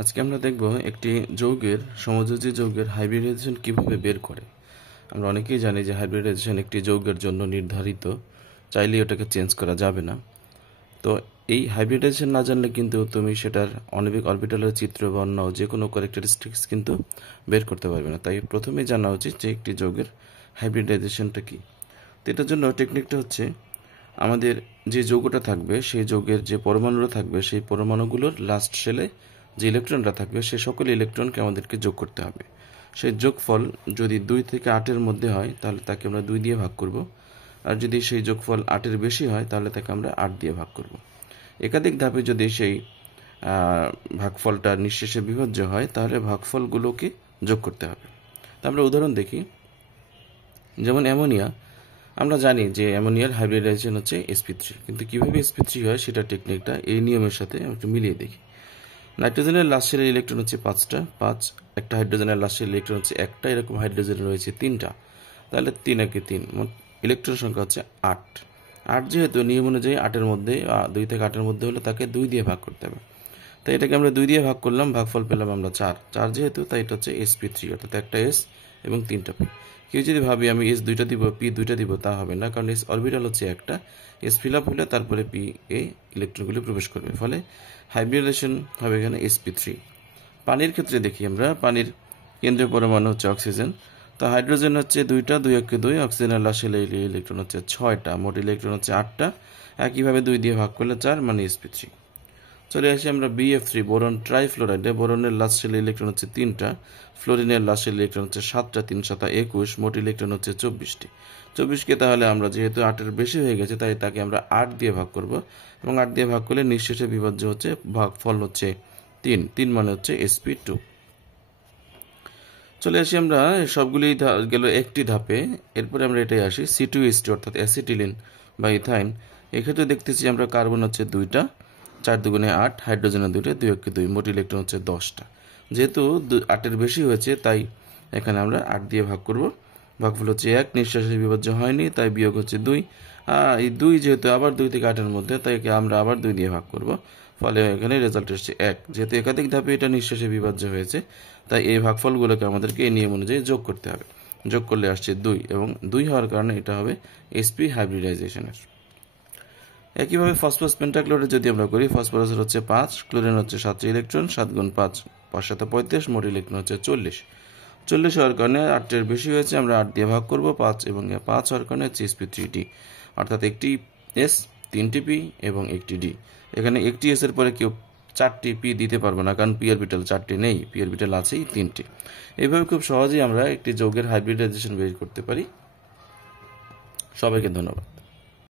আজকে আমরা দেখব একটি যৌগের সমযোজী যৌগের হাইব্রিডাইজেশন কিভাবে বের করে। আমরা অনেকেই জানি যে হাইব্রিডাইজেশন একটি যৌগের জন্য নির্ধারিত, চাইলেই ওটাকে চেঞ্জ করা যাবে না। তো এই হাইব্রিডাইজেশন না জানলে কিন্তু তুমি সেটার আণবিক অরবিটালের চিত্র বা অন্য যে কোনো ক্যারেক্টারিস্টিক্স কিন্তু বের করতে পারবে না। তাই প্রথমেই জানা উচিত যে একটি যৌগের হাইব্রিডাইজেশনটা কী। তো এটার জন্য টেকনিকটা হচ্ছে, আমাদের যে যৌগটা থাকবে সেই যৌগের যে পরমাণুরা থাকবে সেই পরমাণুগুলোর লাস্ট শেলে যে ইলেকট্রনটা থাকবে সে সকল ইলেকট্রনকে আমাদেরকে যোগ করতে হবে। সেই যোগফল যদি 2 থেকে 8-এর মধ্যে হয় তাহলে তাকে আমরা 2 দিয়ে ভাগ করব, আর যদি সেই যোগফল 8-এর বেশি হয় তাহলে তাকে আমরা 8 দিয়ে ভাগ করব। একাধিক ধাপে যদি সেই ভাগফলটা নিঃশেষে বিভাজ্য হয় তাহলে ভাগফলগুলোকে যোগ করতে হবে। তা আমরা উদাহরণ দেখি। যেমন অ্যামোনিয়া, আমরা জানি যে অ্যামোনিয়ার হাইব্রিডাইজেশন হচ্ছে sp3, কিন্তু কীভাবে sp3 হয় সেটা টেকনিকটা এই নিয়মের সাথে একটু মিলিয়ে দেখি। নাইট্রোজেনের লাস্ট শেলের ইলেকট্রন হচ্ছে 5টা, একটা হাইড্রোজেনের লাস্ট শেলের ইলেকট্রন হচ্ছে 1টা, এরকম হাইড্রোজেন রয়েছে 3টা, তাহলে 3 একে 3, মোট ইলেকট্রন সংখ্যা হচ্ছে 8। যেহেতু নিয়ম অনুযায়ী 8-এর মধ্যে 2 থেকে 8-এর মধ্যে হলে তাকে 2 দিয়ে ভাগ করতে হবে। তাই এটাকে আমরা 2 দিয়ে ভাগ করলাম, ভাগফল পেলাম আমরা 4 যেহেতু, তাই এটা হচ্ছে sp3, অর্থাৎ একটা s এবং 3টা p। কেউ যদি ভাবি আমি s 2টা দিব p 2টা দিব, তা হবে না, কারণ s অরবিটাল হচ্ছে একটা, s ফিল আপ হলে তারপরে p এ ইলেকট্রনগুলি প্রবেশ করবে, ফলে হাইব্রিডাইজেশন হবে এখানে sp3। পানির ক্ষেত্রে দেখি আমরা, পানির কেন্দ্রীয় পরমাণু হচ্ছে অক্সিজেন। তো হাইড্রোজেন হচ্ছে 2টা, 2 একে 2, অক্সিজেনের লাস্ট শেলে ইলেকট্রন হচ্ছে 6টা, মোট ইলেকট্রন হচ্ছে 8টা, একইভাবে 2 দিয়ে ভাগ করলে 4, মানে sp3। চলে আসি আমরা BF3, বোরন ট্রাইফ্লোরাইডে। বোরনের লাস্ট শেলে ইলেকট্রন হচ্ছে 3টা, ফ্লোরিনের লাস্ট শেলে ইলেকট্রন হচ্ছে 7টা, 3 7 21, মোট ইলেকট্রন হচ্ছে 24টি। 24কে তাহলে আমরা যেহেতু 8-এর বেশি হয়ে গেছে তাই তাকে আমরা 8 দিয়ে ভাগ করব, এবং 8 দিয়ে ভাগ করলে নিঃশেষে বিভাজ্য হচ্ছে, ভাগফল হচ্ছে 3 মানে হচ্ছে sp2। চলে আসি আমরা, সবগুলি গেল একটি ধাপে। এরপরে আমরা এটাই আসি C2H2, অর্থাৎ অ্যাসিটিলিন বা ইথাইন। এক্ষেত্রে দেখতেছি আমরা কার্বন হচ্ছে 2টা, 4 দুগুণে 8, হাইড্রোজেনের 2টা, 2 একে 2, মোট ইলেকট্রন হচ্ছে 10টা। যেহেতু 8-এর বেশি হয়েছে তাই এখানে আমরা 8 দিয়ে ভাগ করব, ভাগফল হচ্ছে 1, নিঃশেষে বিভাজ্য হয়নি তাই বিয়োগ হচ্ছে 2। এই 2 যেহেতু আবার 2 থেকে 8-এর মধ্যে, তাই আমরা আবার 2 দিয়ে ভাগ করব, ফলে এখানে রেজাল্ট এসছে 1। যেহেতু একাধিক ধাপে এটা নিঃশেষে বিভাজ্য হয়েছে তাই এই ভাগফলগুলোকে আমাদেরকে এই নিয়ম অনুযায়ী যোগ করতে হবে। যোগ করলে আসছে 2, এবং 2 হওয়ার কারণে এটা হবে sp হাইব্রিডাইজেশনের। একইভাবে ফসফরাস পেন্টাক্লোরাইড যদি আমরা করি, ফসফরাসের হচ্ছে 5, ক্লোরিন হচ্ছে 7টি ইলেকট্রন, 7 গুণ 5 5 7 35, মোট ইলেকট্রন হচ্ছে 40 হওয়ার কারণে 8-এর বেশি হয়েছে, আমরা 8 দিয়ে ভাগ করব, 5 এবং 5 হওয়ার কারণে হচ্ছে sp3d, অর্থাৎ একটি s, 3টি p এবং একটি d। এখানে একটি s এর পরে কেউ 4টি p দিতে পারবো না, কারণ p অরবিটাল 4টি নেই, p অরবিটাল আছেই 3টি। এইভাবে খুব সহজেই আমরা একটি যৌগের হাইব্রিডাইজেশন বের করতে পারি। সবাইকে ধন্যবাদ।